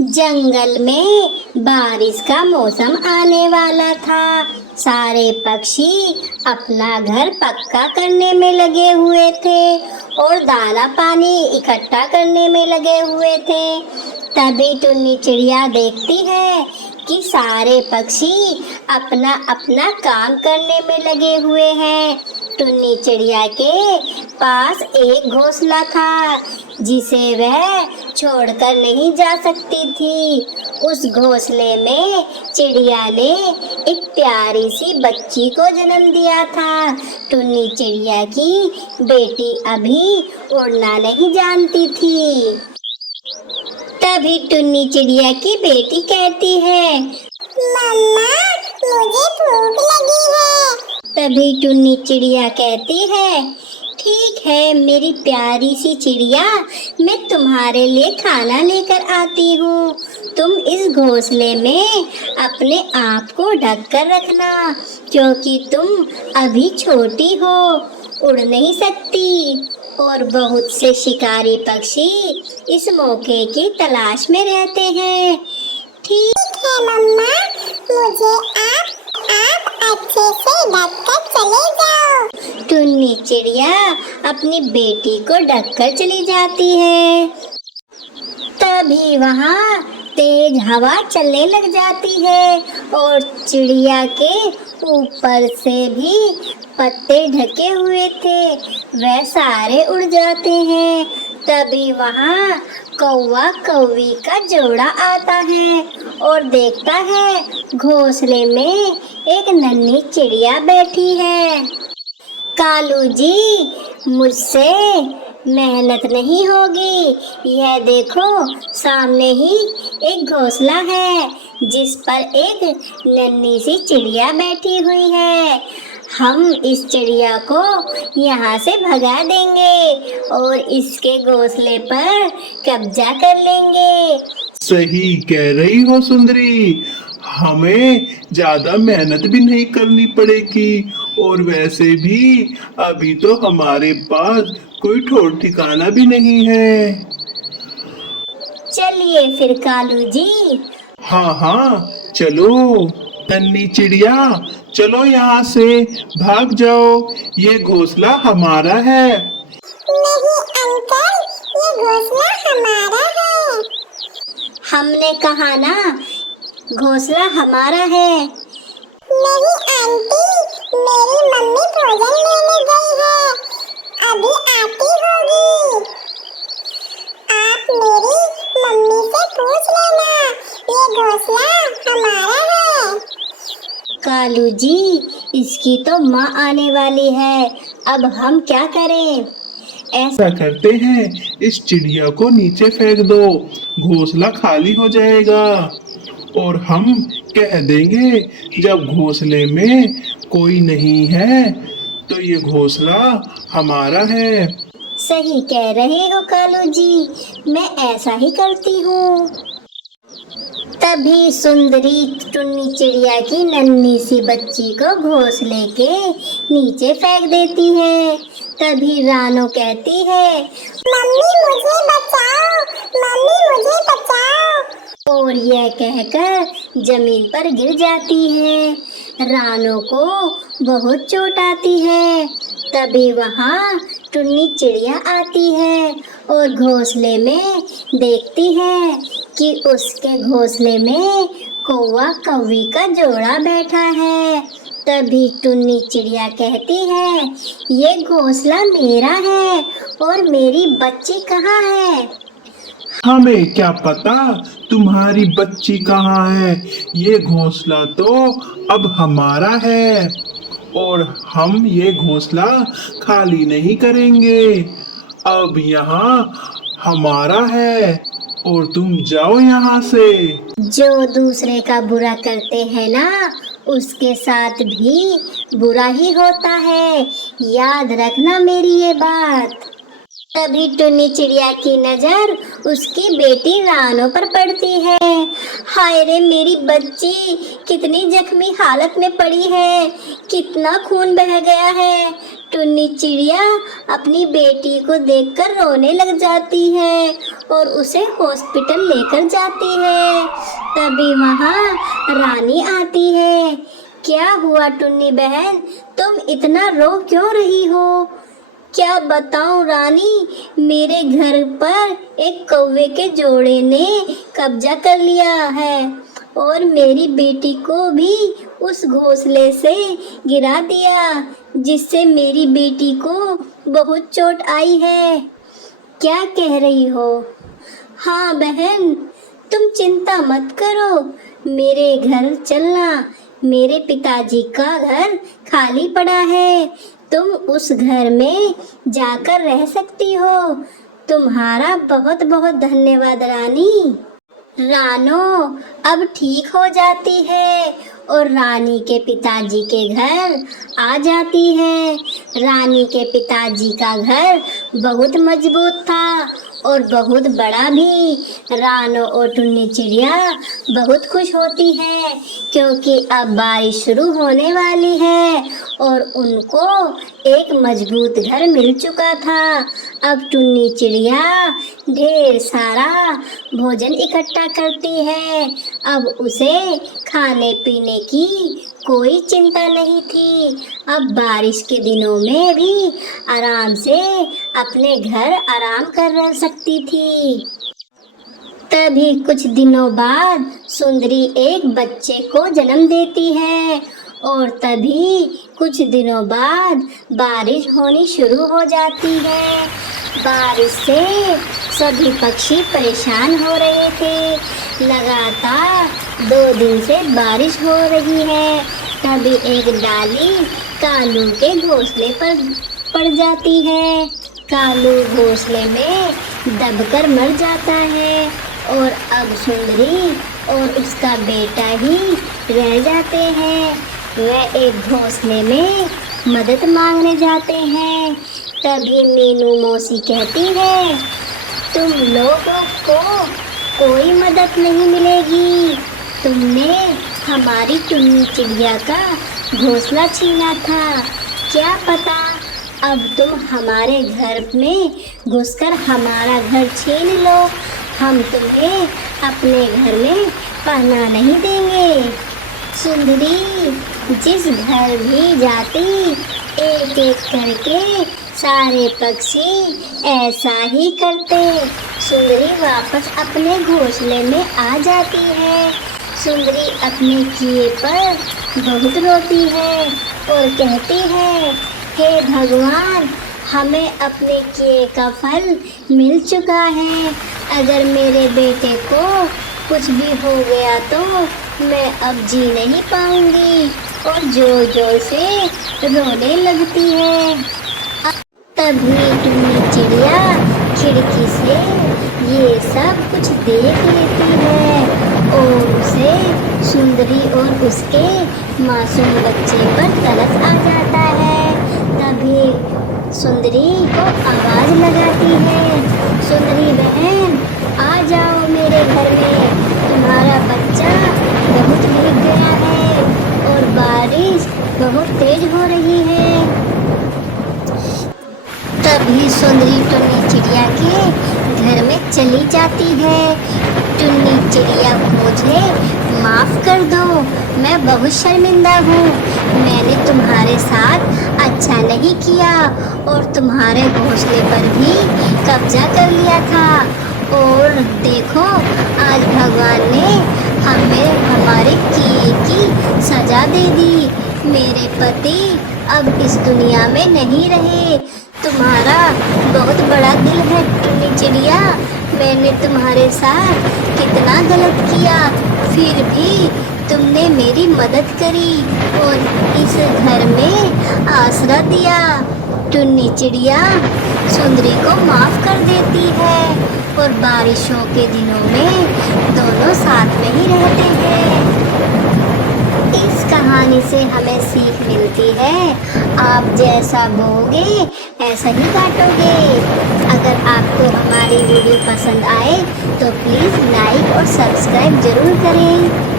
जंगल में बारिश का मौसम आने वाला था। सारे पक्षी अपना घर पक्का करने में लगे हुए थे और दाना पानी इकट्ठा करने में लगे हुए थे। तभी टुन्नी चिड़िया देखती है कि सारे पक्षी अपना अपना काम करने में लगे हुए हैं। टुन्नी चिड़िया के पास एक घोंसला था जिसे वह छोड़कर नहीं जा सकती थी। उस घोंसले में चिड़िया ने एक प्यारी सी बच्ची को जन्म दिया था। टुन्नी चिड़िया की बेटी अभी उड़ना नहीं जानती थी। तभी टुन्नी चिड़िया की बेटी कहती है, मम्मा, मुझे भूख लगी है। तभी टुन्नी चिड़िया कहती है, ठीक है मेरी प्यारी सी चिड़िया, मैं तुम्हारे लिए खाना लेकर आती हूँ। तुम इस घोंसले में अपने आप को ढक कर रखना, क्योंकि तुम अभी छोटी हो, उड़ नहीं सकती और बहुत से शिकारी पक्षी इस मौके की तलाश में रहते हैं। ठीक है मम्मा, मुझे आप अच्छे से ढक कर चले जाओ। टुन्नी चिड़िया अपनी बेटी को ढककर चली जाती है। तभी वहाँ तेज हवा चलने लग जाती है और चिड़िया के ऊपर से भी पत्ते ढके हुए थे, वह सारे उड़ जाते हैं। तभी वहाँ कौवा कौवी का जोड़ा आता है और देखता है घोंसले में एक नन्ही चिड़िया बैठी है। कालू जी, मुझसे मेहनत नहीं होगी, यह देखो सामने ही एक घोंसला है जिस पर एक नन्ही सी चिड़िया बैठी हुई है। हम इस चिड़िया को यहाँ से भगा देंगे और इसके घोंसले पर कब्जा कर लेंगे। सही कह रही हो सुंदरी, हमें ज्यादा मेहनत भी नहीं करनी पड़ेगी और वैसे भी अभी तो हमारे पास कोई ठौर ठिकाना भी नहीं है। चलिए फिर कालू जी। हाँ, चलो नन्ही चिड़िया, चलो यहाँ से भाग जाओ, ये घोंसला हमारा है। नहीं अंकल, ये घोंसला हमारा है। हमने कहा ना, घोंसला हमारा है। नहीं आंटी, मेरी मम्मी भोजन लेने गई है, अभी आती होगी। आप मेरी मम्मी से पूछ लेना, ये घोंसला हमारा है। कालू जी, इसकी तो माँ आने वाली है, अब हम क्या करें? ऐसा करते हैं, इस चिड़िया को नीचे फेंक दो, घोंसला खाली हो जाएगा और हम कह देंगे जब घोंसले में कोई नहीं है तो ये घोंसला हमारा है। सही कह रहे हो कालू जी, मैं ऐसा ही करती हूँ। तभी सुंदरी टुन्नी चिड़िया की नन्ही सी बच्ची को घोंसले के नीचे फेंक देती है। तभी रानो कहती है, मम्मी मुझे बचाओ, मम्मी मुझे बचाओ। और यह कहकर जमीन पर गिर जाती है। रानो को बहुत चोट आती है। तभी वहाँ टुन्नी चिड़िया आती है और घोंसले में देखती है कि उसके घोंसले में कौवा कौवी का जोड़ा बैठा है। तभी टुन्नी चिड़िया कहती है, ये घोंसला मेरा है और मेरी बच्ची कहाँ है? हमें क्या पता तुम्हारी बच्ची कहाँ है, ये घोंसला तो अब हमारा है और हम ये घोंसला खाली नहीं करेंगे। अब यहाँ हमारा है और तुम जाओ यहाँ से। जो दूसरे का बुरा करते हैं ना, उसके साथ भी बुरा ही होता है, याद रखना मेरी ये बात। तभी टुन्नी चिड़िया की नजर उसकी बेटी रानो पर पड़ती है। हाय रे, मेरी बच्ची कितनी जख्मी हालत में पड़ी है, कितना खून बह गया है। टुन्नी चिड़िया अपनी बेटी को देखकर रोने लग जाती है और उसे हॉस्पिटल लेकर जाती है। तभी वहाँ रानी आती है। क्या हुआ टुन्नी बहन, तुम इतना रो क्यों रही हो? क्या बताऊं रानी, मेरे घर पर एक कौवे के जोड़े ने कब्जा कर लिया है और मेरी बेटी को भी उस घोंसले से गिरा दिया, जिससे मेरी बेटी को बहुत चोट आई है। क्या कह रही हो? हाँ बहन, तुम चिंता मत करो, मेरे घर चलना। मेरे पिताजी का घर खाली पड़ा है, तुम उस घर में जाकर रह सकती हो। तुम्हारा बहुत बहुत धन्यवाद रानी। रानो अब ठीक हो जाती है और रानी के पिताजी के घर आ जाती है। रानी के पिताजी का घर बहुत मजबूत था और बहुत बड़ा भी। रानो और टुन्नी चिड़िया बहुत खुश होती है क्योंकि अब बारिश शुरू होने वाली है और उनको एक मजबूत घर मिल चुका था। अब टुन्नी चिड़िया ढेर सारा भोजन इकट्ठा करती है। अब उसे खाने पीने की कोई चिंता नहीं थी। अब बारिश के दिनों में भी आराम से अपने घर आराम कर सकती थी। तभी कुछ दिनों बाद सुंदरी एक बच्चे को जन्म देती है और तभी कुछ दिनों बाद बारिश होनी शुरू हो जाती है। बारिश से सभी पक्षी परेशान हो रहे थे। लगातार 2 दिन से बारिश हो रही है। तभी एक डाली कालू के घोंसले पर पड़ जाती है। कालू घोंसले में दबकर मर जाता है और अब सुंदरी और उसका बेटा ही रह जाते हैं। वह एक घोंसले में मदद मांगने जाते हैं। तभी मीनू मौसी कहती है, तुम लोगों को कोई मदद नहीं मिलेगी। तुमने हमारी टुन्नी चिड़िया का घोंसला छीना था। क्या पता अब तुम हमारे घर में घुसकर हमारा घर छीन लो। हम तुम्हें अपने घर में पहना नहीं देंगे। सुंदरी जिस घर भी जाती एक एक करके सारे पक्षी ऐसा ही करते। सुंदरी वापस अपने घोंसले में आ जाती है। सुंदरी अपने किए पर बहुत रोती है और कहती है, हे भगवान, हमें अपने किए का फल मिल चुका है। अगर मेरे बेटे को कुछ भी हो गया तो मैं अब जी नहीं पाऊंगी और जोर जोर से रोने लगती है। तभी टुन्नी चिड़िया खिड़की से ये सब कुछ देख लेती है और उसे सुंदरी और उसके मासूम बच्चे पर तरस आ जाता है। तभी सुंदरी को आवाज़ लगाती है, सुंदरी बहन आ जाओ मेरे घर में, तुम्हारा बच्चा बहुत भीग गया है और बारिश बहुत तेज हो रही है। तभी सुंदरी टुन्नी चिड़िया के घर में चली जाती है। टुन्नी चिड़िया, मुझे माफ़ कर दो, मैं बहुत शर्मिंदा हूँ। मैंने तुम्हारे साथ अच्छा नहीं किया और तुम्हारे घोंसले पर भी कब्जा कर लिया था। और देखो, आज भगवान ने हमें हमारे किए की सज़ा दे दी। मेरे पति अब इस दुनिया में नहीं रहे। तुम्हारा बहुत बड़ा दिल है टुन्नी चिड़िया, मैंने तुम्हारे साथ कितना गलत किया, फिर भी तुमने मेरी मदद करी और इस घर में आसरा दिया। टुन्नी चिड़िया सुंदरी को माफ़ कर देती है और बारिशों के दिनों में दोनों साथ में ही रहते हैं। इस कहानी से हमें सीख मिलती है, आप जैसा बोओगे ऐसा ही काटोगे। अगर आपको हमारी वीडियो पसंद आए तो प्लीज़ लाइक और सब्सक्राइब ज़रूर करें।